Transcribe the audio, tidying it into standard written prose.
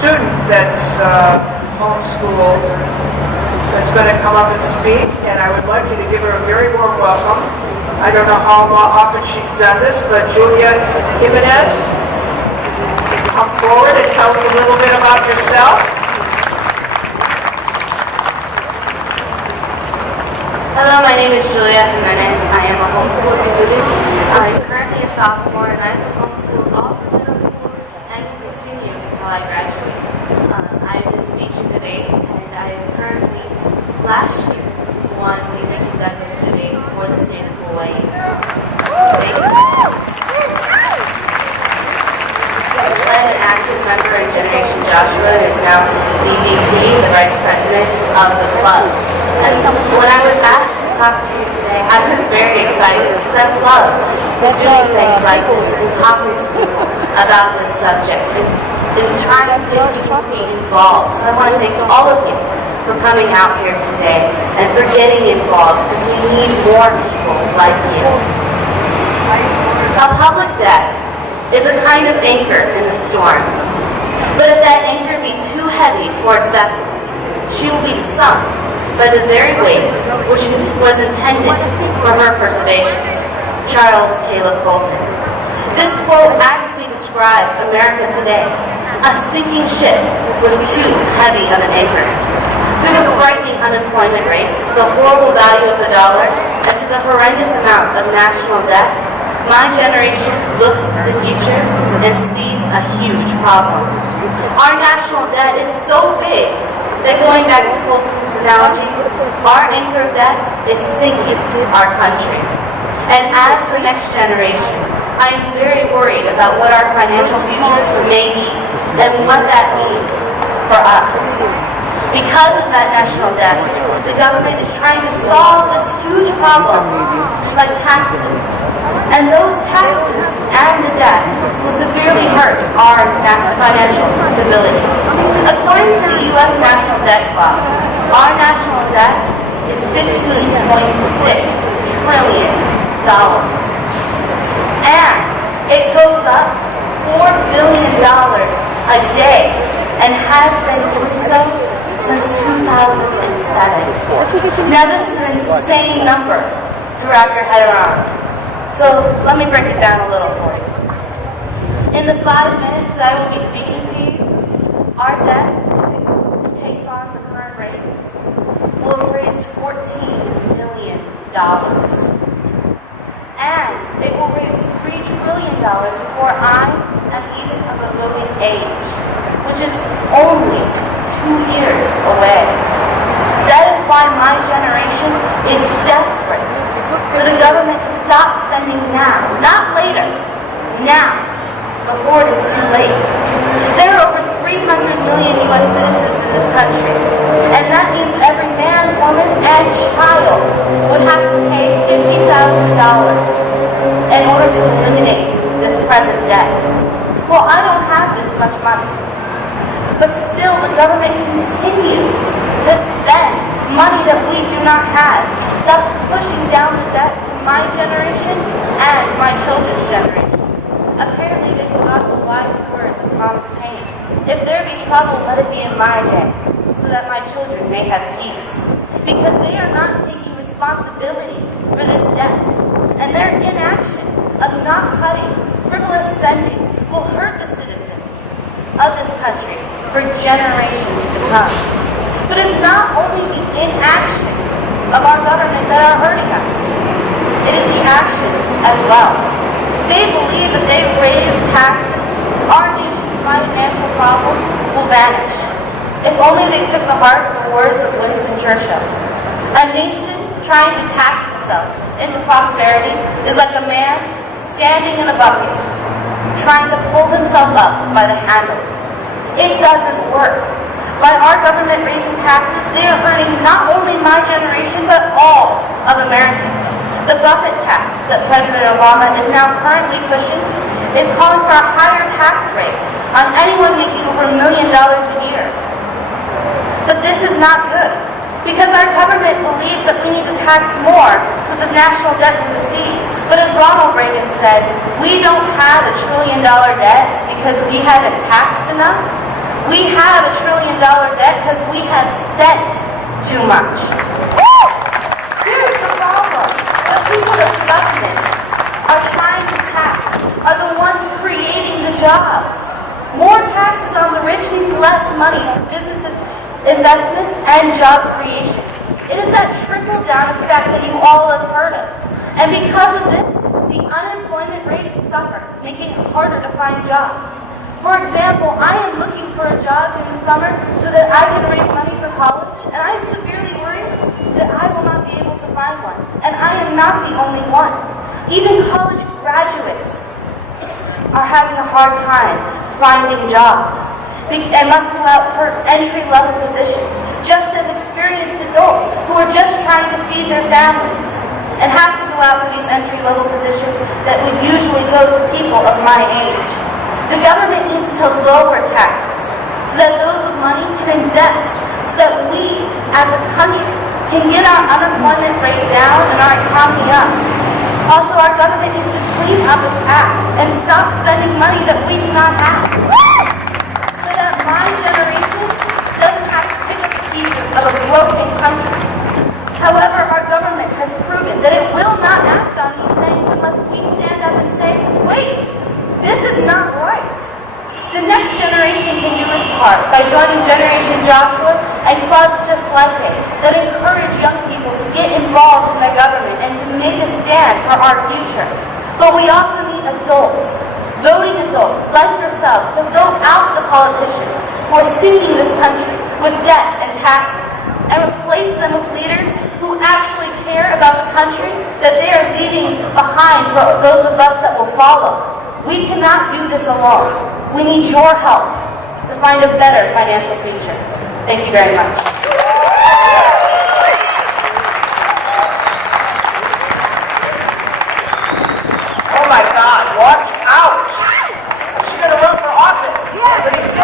student that's homeschooled that's going to come up and speak, and I would like you to give her a very warm welcome. I don't know how often she's done this, but Julia Jimenez, come forward and tell us a little bit about yourself. Hello, my name is Julia Jimenez. I am a homeschooled student. I'm currently a sophomore, and I have homeschooled all through middle school and will continue until I graduate. I've been speaking today, and I am currently, last year, won the Lincoln Douglas debate for the state of Hawaii. Thank you. I'm an active member in Generation Joshua and is now the VP, the Vice President of the club. And when I was asked to talk to you today, I was very excited because I love doing things like this and talking to people about this subject and trying to get people to be involved. So I want to thank all of you for coming out here today and for getting involved because we need more people like you. A public debt is a kind of anchor in the storm. But if that anchor be too heavy for its vessel, she will be sunk by the very weight which was intended for her preservation. Charles Caleb Fulton. This quote accurately describes America today, a sinking ship with too heavy of an anchor. Through the frightening unemployment rates, the horrible value of the dollar, and to the horrendous amount of national debt, my generation looks to the future and sees a huge problem. Our national debt is so big that, going back to Fulton's analogy, our anchor of debt is sinking our country. And as the next generation, I am very worried about what our financial future may be and what that means for us. Because of that national debt, the government is trying to solve this huge problem by taxes. And those taxes and the debt will severely hurt our financial stability. According to the U.S. National Debt Clock, our national debt is $15.6 trillion. And it goes up $4 billion a day and has been doing so since 2007. Now this is an insane number to wrap your head around. So let me break it down a little for you. In the 5 minutes that I will be speaking to you, our debt, if it takes on the current rate, will raise $14 million. And it will raise $3 trillion before I am even of a voting age, which is only 2 years away. That is why my generation is desperate for the government to stop spending now, not later, now, before it is too late. There are over 300 million U.S. citizens in this country, and that means every man, woman, and child would have to pay $50,000 in order to eliminate this present debt. Well, I don't have this much money. But still, the government continues to spend money that we do not have, thus pushing down the debt to my generation and my children's generation. Apparently, they forgot the wise words of Thomas Paine. If there be trouble, let it be in my day, so that my children may have peace. Because they are not taking responsibility for this debt, and their inaction of not cutting frivolous spending will hurt the citizens of this country for generations to come. But it's not only the inactions of our government that are hurting us. It is the actions as well. They believe if they raise taxes, our nation's financial problems will vanish. If only they took to heart the words of Winston Churchill. A nation trying to tax itself into prosperity is like a man standing in a bucket, trying to pull himself up by the handles. It doesn't work. By our government raising taxes, they are hurting not only my generation, but all of Americans. The Buffett tax that President Obama is now currently pushing is calling for a higher tax rate on anyone making over $1 million a year. But this is not good, because our government believes that we need to tax more so the national debt will recede. But as Ronald Reagan said, we don't have $1 trillion debt because we haven't taxed enough. We have $1 trillion debt because we have spent too much. Here's the problem. The people that the government are trying to tax are the ones creating the jobs. More taxes on the rich means less money for business investments and job creation. It is that trickle-down effect that you all have heard of. And because of this, the unemployment rate suffers, making it harder to find jobs. For example, I am looking for a job in the summer so that I can raise money for college, and I am severely worried that I will not be able to find one. And I am not the only one. Even college graduates are having a hard time finding jobs and must go out for entry-level positions, just as experienced adults who are just trying to feed their families and have to go out for these entry-level positions that would usually go to people of my age. The government needs to lower taxes so that those with money can invest, so that we, as a country, can get our unemployment rate down and our economy up. Also, our government needs to clean up its act and stop spending money that we do not have, so that my generation doesn't have to pick up the pieces of a broken country. However, our government has proven that it will not act on these things unless we stand up and say, wait, this is not right. The next generation can do its part by joining Generation Joshua and clubs just like it that encourage young people to get involved in their government and to make a stand for our future. But we also need adults, voting adults like yourselves, to vote out the politicians who are sinking this country with debt and taxes and replace them with leaders who actually care about the country that they are leaving behind for those of us that will follow. We cannot do this alone. We need your help to find a better financial future. Thank you very much. Oh my God, watch out! She's gonna run for office. Yeah. But he's so